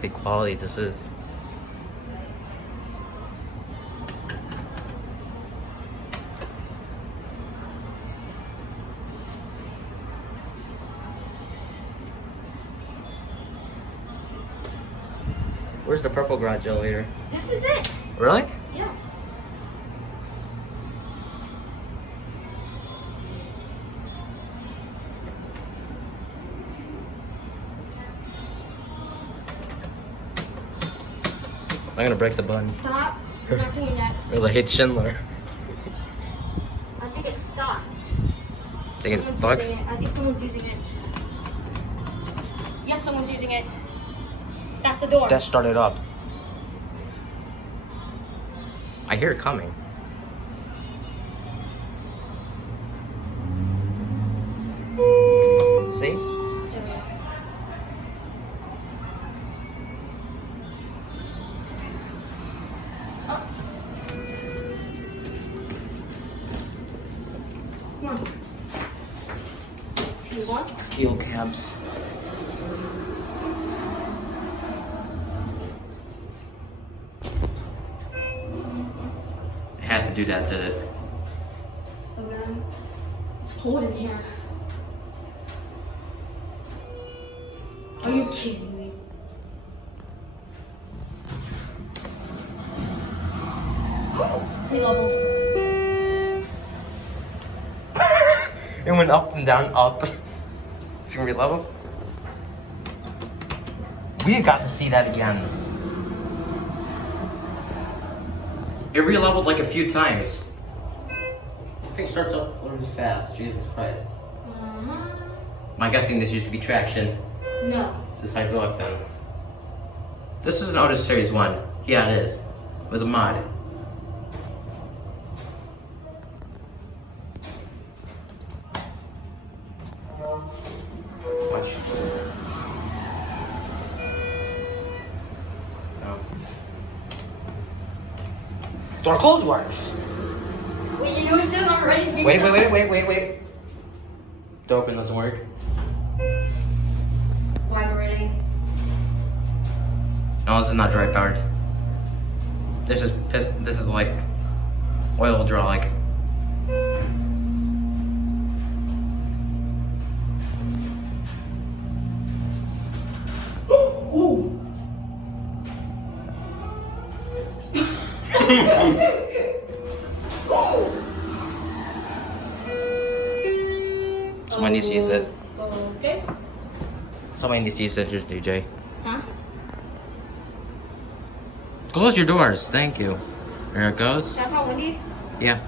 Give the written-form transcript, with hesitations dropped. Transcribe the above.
Big quality this is. Where's the purple garage elevator? This is it. Really? Yes. I'm gonna break the button. Stop. I'm not doing that. Or like it's Schindler. I think it's stopped. Think it's Someone's stuck? using it. I think someone's using it. Yes, someone's using it. That's the door. That started up. I hear it coming. See? Come on. You want? Steel cabs. It had to do that, did it? Okay. It's cold in here. Are you kidding me? Hey, level. It went up and down, up. It's gonna be level. We got to see that again. It re-leveled like a few times. This thing starts up really fast, Jesus Christ. I'm guessing this used to be traction. No. This is hydraulic then. This is an Otis Series 1. Yeah, it is. It was a mod. Watch. No. Door close works. Wait, you know it's still not ready. Wait. Door open doesn't work. Vibrating. No, this is not dry powered. This is like oil hydraulic. Someone needs to use it. Okay. Somebody needs to use it. Here's DJ. Huh? Close your doors. Thank you. There it goes. Is that how windy? Yeah.